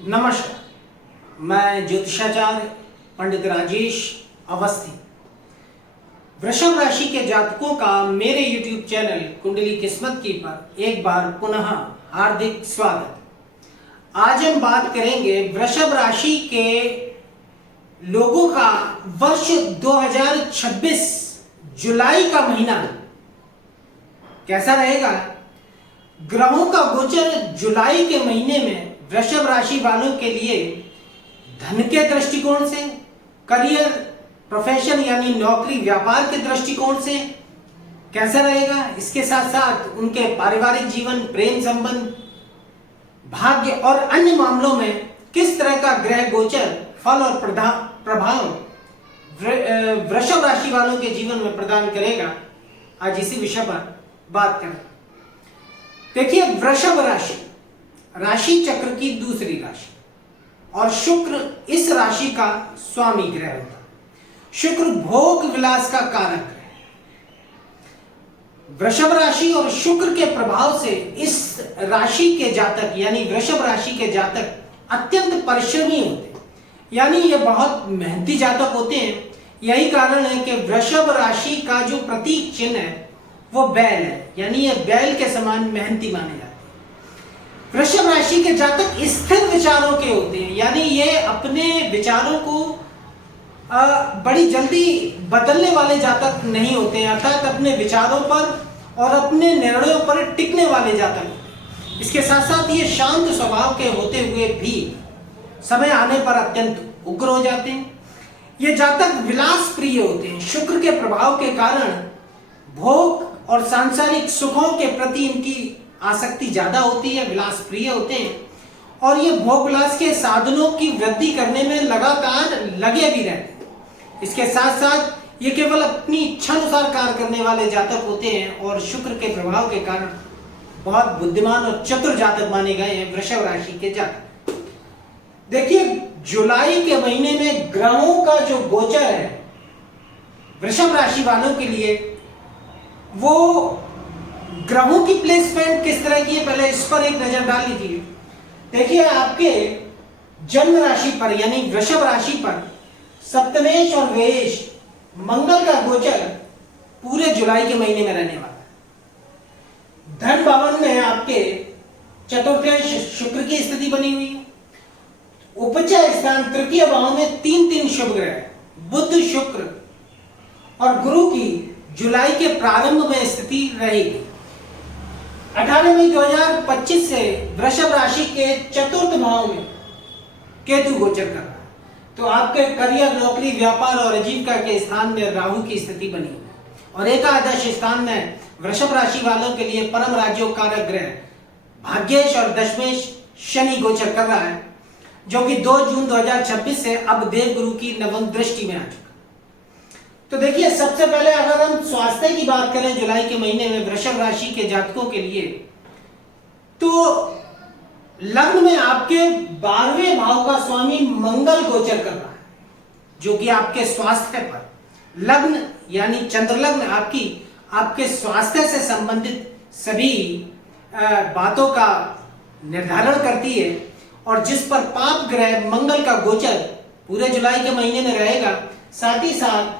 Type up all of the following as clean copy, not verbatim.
नमस्कार, मैं ज्योतिषाचार्य पंडित राजेश अवस्थी। वृषभ राशि के जातकों का मेरे YouTube चैनल कुंडली किस्मत की पर एक बार पुनः हार्दिक स्वागत। आज हम बात करेंगे वृषभ राशि के लोगों का वर्ष 2026 जुलाई का महीना कैसा रहेगा। ग्रहों का गोचर जुलाई के महीने में वृषभ राशि वालों के लिए धन के दृष्टिकोण से, करियर, प्रोफेशन यानी नौकरी, व्यापार के दृष्टिकोण से कैसा रहेगा। इसके साथ साथ उनके पारिवारिक जीवन, प्रेम संबंध, भाग्य और अन्य मामलों में किस तरह का ग्रह गोचर फल और प्रभाव वृषभ राशि वालों के जीवन में प्रदान करेगा, आज इसी विषय पर बात करें। देखिए, वृषभ राशि चक्र की दूसरी राशि और शुक्र इस राशि का स्वामी ग्रह होता है। शुक्र भोग विलास का कारक ग्रह है। वृषभ राशि और शुक्र के प्रभाव से इस राशि के जातक यानी वृषभ राशि के जातक अत्यंत परिश्रमी होते हैं, यानी ये बहुत मेहनती जातक होते हैं। यही कारण है कि वृषभ राशि का जो प्रतीक चिन्ह है वो बैल है, यानी ये बैल के समान मेहनती माने जाते हैं। वृषभ राशि के जातक स्थिर विचारों के होते हैं, यानी ये अपने विचारों को बड़ी जल्दी बदलने वाले जातक नहीं होते हैं, अर्थात अपने विचारों पर और अपने निर्णयों पर टिकने वाले जातक होते हैं। इसके साथ साथ ये शांत स्वभाव के होते हुए भी समय आने पर अत्यंत उग्र हो जाते हैं। ये जातक विलास प्रिय होते हैं। शुक्र के प्रभाव के कारण भोग और सांसारिक सुखों के प्रति इनकी आसक्ति ज्यादा होती है, विलास प्रिय होते हैं और ये भोग विलास के साधनों की वृद्धि करने में लगातार लगे भी रहते हैं। इसके साथ साथ ये केवल अपनी इच्छा अनुसार कार्य करने वाले जातक होते हैं और शुक्र के प्रभाव के कारण बहुत बुद्धिमान और चतुर जातक माने गए हैं वृषभ राशि के जातक। देखिए, जुलाई के महीने में ग्रहों का जो गोचर है वृषभ राशि वालों के लिए, वो ग्रहों की प्लेसमेंट किस तरह की है, पहले इस पर एक नजर डाल लीजिए। देखिए, आपके जन्म राशि पर यानी वृषभ राशि पर सप्तमेश और व्ययेश मंगल का गोचर पूरे जुलाई के महीने में रहने वाला है। धन भवन में आपके चतुर्थेश शुक्र की स्थिति बनी हुई है। उपचय स्थान तृतीय भाव में तीन शुभ ग्रह बुध, शुक्र और गुरु की जुलाई के प्रारंभ में स्थिति रहेगी। 18 मई 2025 से वृषभ राशि के चतुर्थ भाव में केतु गोचर कर रहा है, तो आपके करियर, नौकरी, व्यापार और आजीविका के स्थान में राहु की स्थिति बनी है और एकादश स्थान में वृषभ राशि वालों के लिए परम राजयोगकारक ग्रह भाग्येश और दशमेश शनि गोचर कर रहा है, जो कि 2 जून 2026 से अब देवगुरु की नवम दृष्टि में आ चुका। तो देखिए, सबसे पहले अगर हम स्वास्थ्य की बात करें जुलाई के महीने में वृषभ राशि के जातकों के लिए, तो लग्न में आपके 12वें भाव का स्वामी मंगल गोचर कर रहा है, जो कि आपके स्वास्थ्य पर लग्न यानी चंद्र लग्न आपके स्वास्थ्य से संबंधित सभी बातों का निर्धारण करती है और जिस पर पाप ग्रह मंगल का गोचर पूरे जुलाई के महीने में रहेगा। साथ ही साथ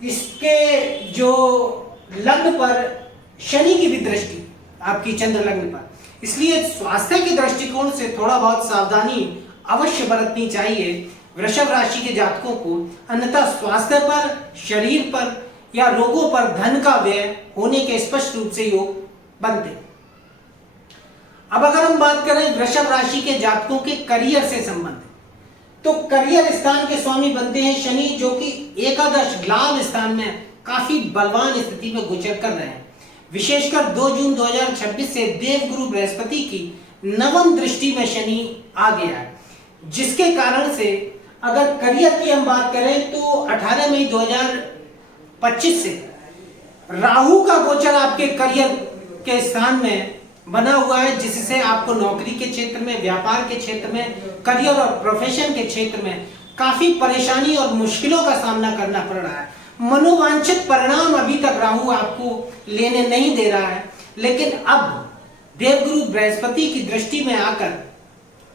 इसके जो लग्न पर शनि की भी दृष्टि आपकी चंद्र लग्न पर, इसलिए स्वास्थ्य के दृष्टिकोण से थोड़ा बहुत सावधानी अवश्य बरतनी चाहिए वृषभ राशि के जातकों को, अन्यथा स्वास्थ्य पर, शरीर पर या रोगों पर धन का व्यय होने के स्पष्ट रूप से योग बनते। अब अगर हम बात करें वृषभ राशि के जातकों के करियर से संबंधित, तो करियर स्थान के स्वामी बनते हैं शनि, जो कि एकादश लाभ स्थान में काफी बलवान स्थिति में गोचर कर रहे हैं। विशेषकर 2 जून 2026 से देवगुरु बृहस्पति की नवम दृष्टि में शनि आ गया है, जिसके कारण से अगर करियर की हम बात करें तो 18 मई 2025 से राहु का गोचर आपके करियर के स्थान में बना हुआ है, जिससे आपको नौकरी के क्षेत्र में, व्यापार के क्षेत्र में, करियर और प्रोफेशन के क्षेत्र में काफी परेशानी और मुश्किलों का सामना करना पड़ रहा है। मनोवांछित परिणाम अभी तक राहु आपको लेने नहीं दे रहा है, लेकिन अब देवगुरु बृहस्पति की दृष्टि में आकर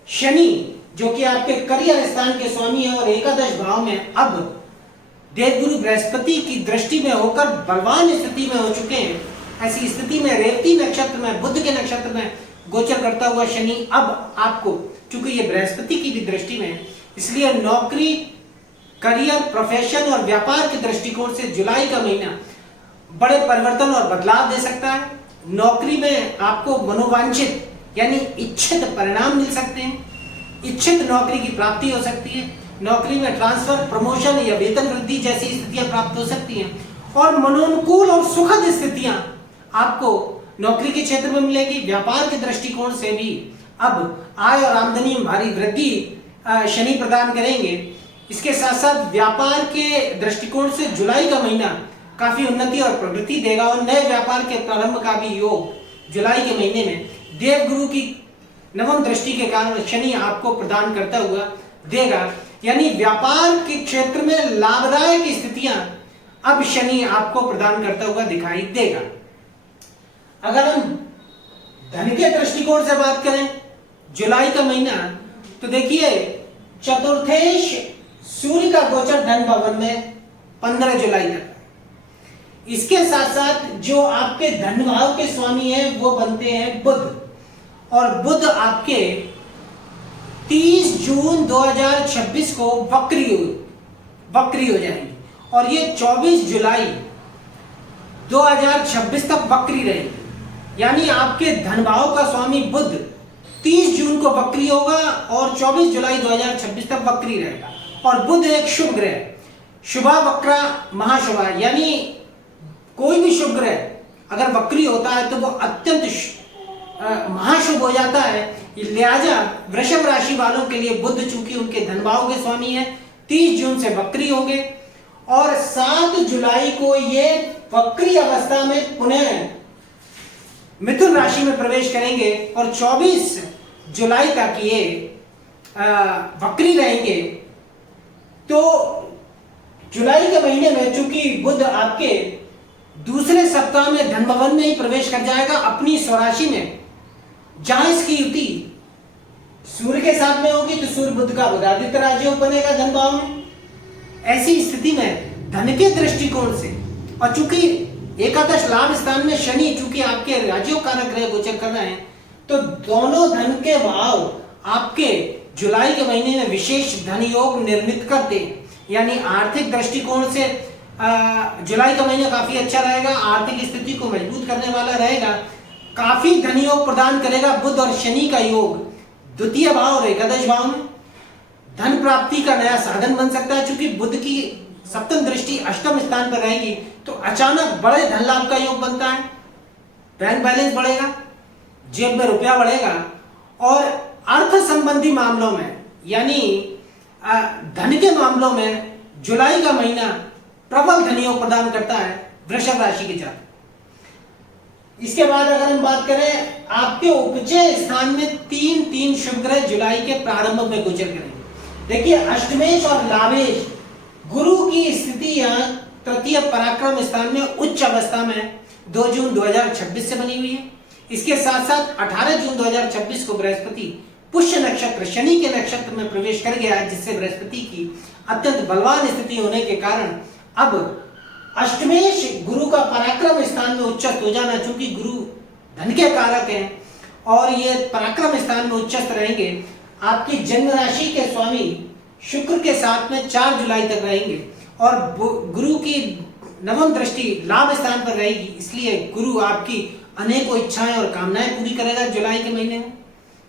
शनि जो कि आपके करियर स्थान के स्वामी है और एकादश भाव में अब देवगुरु बृहस्पति की दृष्टि में होकर बलवान स्थिति में हो चुके हैं। ऐसी स्थिति में रेवती नक्षत्र में, बुध के नक्षत्र में गोचर करता हुआ शनि अब आपको, चूंकि ये बृहस्पति की भी दृष्टि में है, इसलिए नौकरी, करियर, प्रोफेशन और व्यापार के दृष्टिकोण से जुलाई का महीना बड़े परिवर्तन और बदलाव दे सकता है। नौकरी में आपको मनोवांछित यानी इच्छित परिणाम मिल सकते हैं, इच्छित नौकरी की प्राप्ति हो सकती है, नौकरी में ट्रांसफर, प्रमोशन या वेतन वृद्धि जैसी स्थितियां प्राप्त हो सकती हैं और मनोनुकूल और सुखद स्थितियां आपको नौकरी के क्षेत्र में मिलेगी। व्यापार के दृष्टिकोण से भी अब आय और आमदनी में भारी वृद्धि शनि प्रदान करेंगे। इसके साथ साथ व्यापार के दृष्टिकोण से जुलाई का महीना काफी उन्नति और प्रगति देगा और नए व्यापार के प्रारंभ का भी योग जुलाई के महीने में देवगुरु की नवम दृष्टि के कारण शनि आपको प्रदान करता हुआ देगा। यानी व्यापार के क्षेत्र में लाभदायक स्थितियां अब शनि आपको प्रदान करता हुआ दिखाई देगा। अगर हम धन के दृष्टिकोण से बात करें जुलाई का महीना, तो देखिए चतुर्थेश सूर्य का गोचर धन भवन में 15 जुलाई तक। इसके साथ साथ जो आपके धन भाव के स्वामी हैं वो बनते हैं बुध, और बुध आपके 30 जून 2026 को वक्री हो जाएंगे और ये 24 जुलाई 2026 तक वक्री रहेंगे। यानी आपके धन भाव का स्वामी बुध 30 जून को वक्री होगा और 24 जुलाई 2026 तक वक्री रहेगा। और बुध एक शुभ ग्रह, शुभा वक्रा महाशुभा, यानी कोई भी शुभ ग्रह अगर वक्री होता है तो वो अत्यंत महाशुभ हो जाता है। लिहाजा वृषभ राशि वालों के लिए बुध चूंकि उनके धन भाव के स्वामी है 30 जून से वक्री होंगे और 7 जुलाई को ये वक्री अवस्था में पुनः मिथुन राशि में प्रवेश करेंगे और 24 जुलाई तक ये वक्री रहेंगे। तो जुलाई के महीने में चूंकि बुध आपके दूसरे सप्ताह में धन भवन में ही प्रवेश कर जाएगा अपनी स्वराशि में, जहां इसकी युति सूर्य के साथ में होगी तो सूर्य बुध का बुधादित्य राजयोग बनेगा धन भाव में। ऐसी स्थिति में धन के दृष्टिकोण से, और चूंकि एकादश लाभ स्थान में शनि चूंकि आपके राजयोग कारक ग्रह गोचर कर रहे हैं, तो दोनों धन के भाव आपके जुलाई के महीने में विशेष धन योग निर्मित करते हैं। यानी आर्थिक दृष्टिकोण से जुलाई का महीना काफी अच्छा रहेगा, आर्थिक स्थिति को मजबूत करने वाला रहेगा, काफी धन योग प्रदान करेगा। बुध और शनि का योग द्वितीय भाव और एकादश भाव में धन प्राप्ति का नया साधन बन सकता है। चूंकि बुध की सप्तम दृष्टि अष्टम स्थान पर रहेगी तो अचानक बड़े धन लाभ का योग बनता है, बैंक बैलेंस बढ़ेगा, जेब में रुपया बढ़ेगा और अर्थ संबंधी मामलों में यानी धन के मामलों में जुलाई का महीना प्रबल धन योग प्रदान करता है वृषभ राशि के जातक। इसके बाद अगर हम बात करें आपके उपजय स्थान में 3 शुभ ग्रह जुलाई के प्रारंभ में गोचर करेंगे। देखिए अष्टमेश और लाभेश गुरु की स्थिति यहाँ तृतीय पराक्रम स्थान में उच्च अवस्था में 2 जून 2026 से बनी हुई है। इसके साथ साथ 18 जून 2026 को बृहस्पति पुष्य नक्षत्र शनि के नक्षत्र में प्रवेश कर गया है, जिससे बृहस्पति की अत्यंत बलवान स्थिति होने के कारण अब अष्टमेश गुरु का पराक्रम स्थान में उच्चस्थ हो जाना, चूंकि गुरु धन के कारक हैं और ये पराक्रम स्थान में उच्चस्थ रहेंगे। आपकी जन्म राशि के स्वामी शुक्र के साथ में 4 जुलाई तक रहेंगे और गुरु की नवम दृष्टि लाभ स्थान पर रहेगी, इसलिए गुरु आपकी अनेकों इच्छाएं और कामनाएं पूरी करेगा जुलाई के महीने में।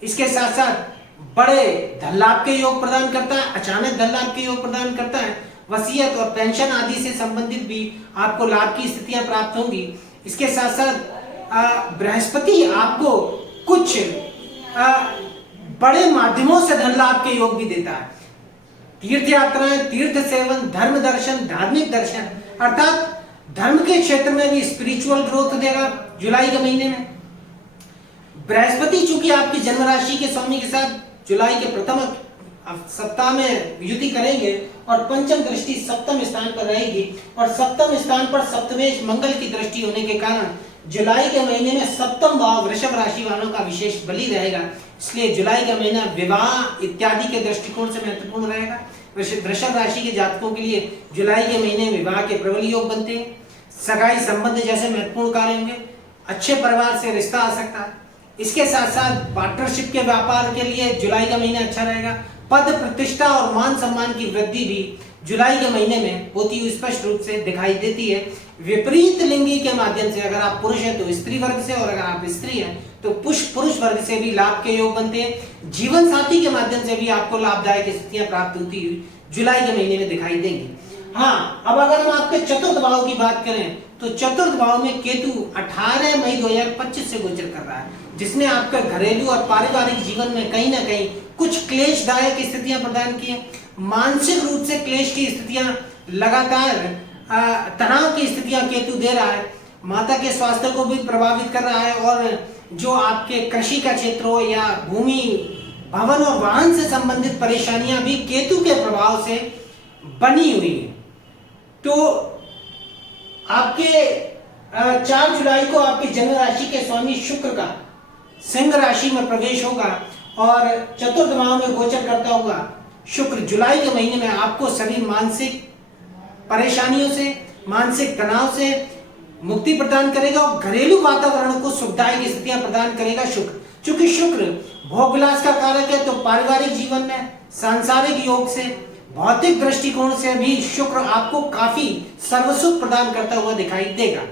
इसके साथ साथ बड़े धन लाभ के योग प्रदान करता है, अचानक धन लाभ के योग प्रदान करता है, वसीयत और पेंशन आदि से संबंधित भी आपको लाभ की स्थितियां प्राप्त होंगी। इसके साथ साथ बृहस्पति आपको कुछ बड़े माध्यमों से धन लाभ के योग भी देता है। तीर्थ यात्राएं, तीर्थ सेवन, धर्म दर्शन, धार्मिक दर्शन, अर्थात धर्म के क्षेत्र में भी स्पिरिचुअल ग्रोथ देगा जुलाई के महीने में। बृहस्पति चूंकि आपकी जन्म राशि के स्वामी के साथ जुलाई के प्रथम सप्ताह में युति करेंगे और पंचम दृष्टि सप्तम स्थान पर रहेगी और सप्तम स्थान पर सप्तमेश मंगल की दृष्टि होने के कारण जुलाई के महीने में सप्तम भाव वृषभ राशि वालों का विशेष बली रहेगा। इसलिए जुलाई का महीना विवाह इत्यादि के दृष्टिकोण से महत्वपूर्ण रहेगा। वृषभ राशि के जातकों के लिए जुलाई के महीने में विवाह के प्रबल योग बनते हैं। सगाई संबंध जैसे महत्वपूर्ण कार्य होंगे। अच्छे परिवार से रिश्ता आ सकता है। इसके साथ साथ पार्टनरशिप के व्यापार के लिए जुलाई का महीना अच्छा रहेगा। पद प्रतिष्ठा और मान सम्मान की वृद्धि भी जुलाई के महीने में होती हुई स्पष्ट रूप से दिखाई देती है। विपरीत लिंगी के माध्यम से, अगर आप पुरुष हैं तो स्त्री वर्ग से, और अगर आप स्त्री हैं तो पुरुष वर्ग से भी लाभ के योग बनते हैं। जीवन साथी के माध्यम से भी आपको लाभदायक स्थितियां प्राप्त होती हुई जुलाई के महीने में दिखाई देंगी। हाँ, अब अगर हम आपके चतुर्थ भाव की बात करें तो चतुर्थ भाव में केतु 18 मई 2025 से गोचर कर रहा है, जिसने आपके घरेलू और पारिवारिक जीवन में कहीं ना कहीं कुछ क्लेशदायक स्थितियां प्रदान की है। मानसिक रूप से क्लेश की स्थितियां, लगातार तनाव की स्थितियां केतु दे रहा है। माता के स्वास्थ्य को भी प्रभावित कर रहा है, और जो आपके कृषि का क्षेत्र हो या भूमि, भवन और वाहन से संबंधित परेशानियां भी केतु के प्रभाव से बनी हुई है। तो आपके 4 जुलाई को आपकी जन्म राशि के स्वामी शुक्र का सिंह राशि में प्रवेश होगा, और चतुर्थ भाव में गोचर करता हुआ शुक्र जुलाई के महीने में आपको सभी मानसिक परेशानियों से, मानसिक तनाव से मुक्ति प्रदान करेगा, और घरेलू वातावरण को सुखदायक स्थितियां प्रदान करेगा शुक्र। चूंकि शुक्र भोग विलास का कारक है, तो पारिवारिक जीवन में सांसारिक योग से, भौतिक दृष्टिकोण से भी शुक्र आपको काफी सर्वसुख प्रदान करता हुआ दिखाई देगा।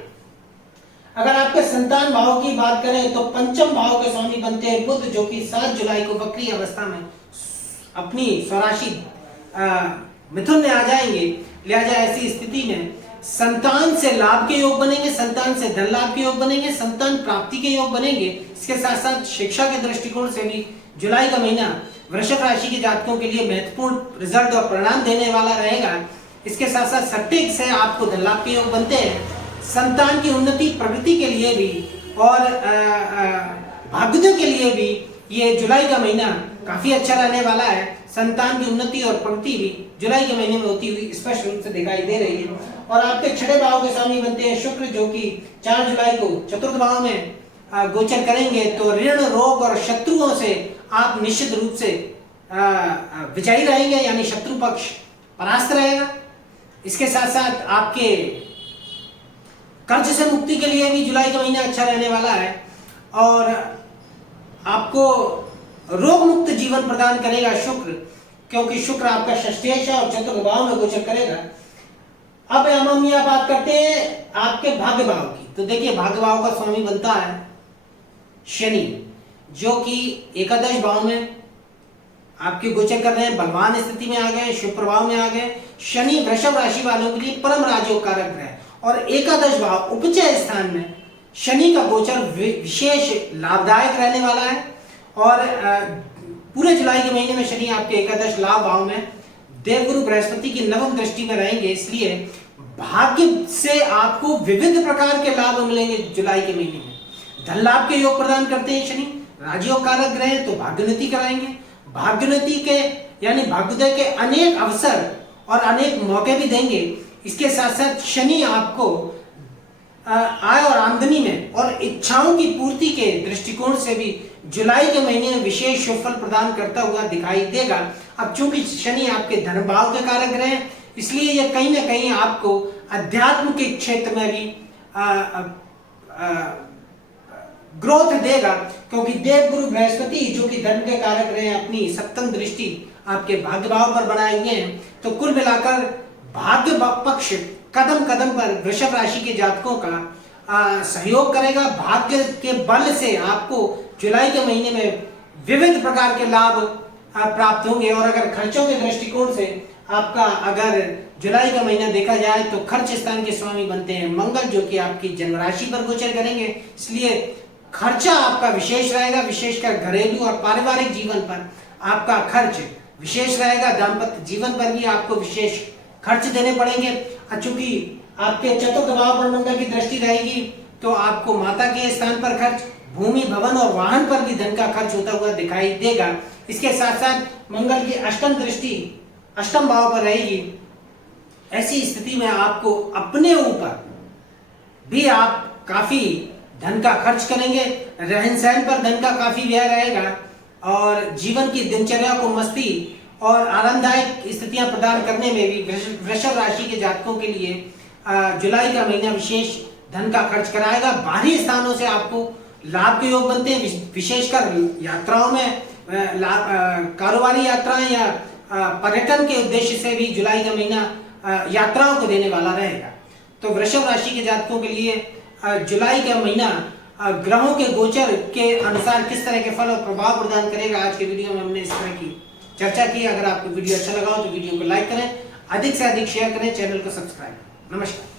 अगर आपके संतान भाव की बात करें तो पंचम भाव के स्वामी बनते हैं बुध, जो कि 7 जुलाई को वक्री अवस्था में अपनी स्वराशि मिथुन में आ जाएंगे। लिहाजा ऐसी स्थिति में संतान से लाभ के योग बनेंगे, संतान से धन लाभ के योग बनेंगे, संतान प्राप्ति के योग बनेंगे। इसके साथ साथ शिक्षा के दृष्टिकोण से भी जुलाई का महीना वृषभ राशि के जातकों के लिए महत्वपूर्ण रिजल्ट और परिणाम देने वाला रहेगा। इसके साथ साथ सट्टेक से आपको धन लाभ के योग बनते हैं। संतान की उन्नति प्रगति के लिए भी और भाग्योदय के लिए भी ये जुलाई का महीना काफी अच्छा रहने वाला है। संतान की उन्नति और प्रगति भी जुलाई के महीने में होती हुई स्पष्ट रूप से दिखाई दे रही है। और आपके 6 भाव के स्वामी बनते हैं शुक्र, जो कि 4 जुलाई को चतुर्थ भाव में गोचर करेंगे। तो ऋण, रोग और शत्रुओं से आप निश्चित रूप से विजयी रहेंगे, यानी शत्रु पक्ष परास्त रहेगा। इसके साथ साथ आपके कर्ज से मुक्ति के लिए भी जुलाई का महीना अच्छा रहने वाला है, और आपको रोग मुक्त जीवन प्रदान करेगा शुक्र, क्योंकि शुक्र आपका षष्ठेश है और चतुर्थ भाव में गोचर करेगा। अब हम यह बात करते हैं आपके भाग्य भाव की। तो देखिए, भाग्य भाव का स्वामी बनता है शनि, जो कि एकादश भाव में आपके गोचर कर रहे हैं, बलवान स्थिति में आ गए, शुभ प्रभाव में आ गए। शनि वृषभ राशि वालों के लिए परम राजयोग कारक ग्रह, और एकादश भाव उपचय स्थान में शनि का गोचर विशेष लाभदायक रहने वाला है। और पूरे जुलाई के महीने में शनि आपके एकादश लाभ भाव में देवगुरु बृहस्पति की नवम दृष्टि में रहेंगे, इसलिए भाग्य से आपको विविध प्रकार के लाभ मिलेंगे जुलाई के महीने में। धन लाभ के योग प्रदान करते हैं शनि, राजयोग कारक ग्रह, तो भाग्योन्नति कराएंगे। भाग्योन्नति के यानी भाग्योदय के अनेक अवसर और अनेक मौके भी देंगे। इसके साथ साथ शनि आपको आय और आमदनी में और इच्छाओं की पूर्ति के दृष्टिकोण से भी जुलाई के महीने में विशेष शुभ फल प्रदान करता हुआ दिखाई देगा। अब चूंकि शनि आपके धन भाव के कारक ग्रह हैं, इसलिए यह कहीं ना कहीं आपको अध्यात्म के क्षेत्र में भी ग्रोथ देगा, क्योंकि देवगुरु बृहस्पति जो कि धन के कारक रहे हैं, अपनी सप्तम दृष्टि आपके भाग्य भाव पर बनाए हुए हैं। तो कुल मिलाकर भाग्य पक्ष कदम कदम पर वृषभ राशि के जातकों का सहयोग करेगा। भाग्य के बल से आपको जुलाई के महीने में विविध प्रकार के लाभ प्राप्त होंगे। और अगर खर्चों के दृष्टिकोण से आपका अगर जुलाई का महीना देखा जाए तो खर्च स्थान के स्वामी बनते हैं मंगल, जो कि आपकी जन्म राशि पर गोचर करेंगे, इसलिए खर्चा आपका विशेष रहेगा। विशेषकर घरेलू और पारिवारिक जीवन पर आपका खर्च विशेष रहेगा। दाम्पत्य जीवन पर भी आपको विशेष खर्च देने पड़ेंगे। चूंकि आपके चतुर्थ भाव पर मंगल की दृष्टि रहेगी, तो आपको माता के स्थान पर खर्च, भूमि, भवन और वाहन पर भी धन का खर्च होता हुआ दिखाई देगा। इसके साथ साथ मंगल की अष्टम दृष्टि अष्टम भाव पर रहेगी। ऐसी स्थिति में आपको अपने ऊपर भी आप काफी धन का खर्च करेंगे, रहन सहन पर धन का काफी व्यय रहेगा। और जीवन की दिनचर्या को मस्ती और आरामदायक स्थितियां प्रदान करने में भी वृषभ राशि के जातकों के लिए जुलाई का महीना विशेष धन का खर्च कराएगा। बाहरी स्थानों से आपको लाभ के योग बनते हैं, विशेषकर यात्राओं में कारोबारी यात्राएं या पर्यटन के उद्देश्य से भी जुलाई का महीना यात्राओं को देने वाला रहेगा। तो वृषभ राशि के जातकों के लिए जुलाई का महीना ग्रहों के गोचर के अनुसार किस तरह के फल और प्रभाव प्रदान करेगा, आज के वीडियो में हमने इस तरह की चर्चा की। अगर आपको वीडियो अच्छा लगा हो तो वीडियो को लाइक करें, अधिक से अधिक शेयर करें, चैनल को सब्सक्राइब करें। नमस्कार।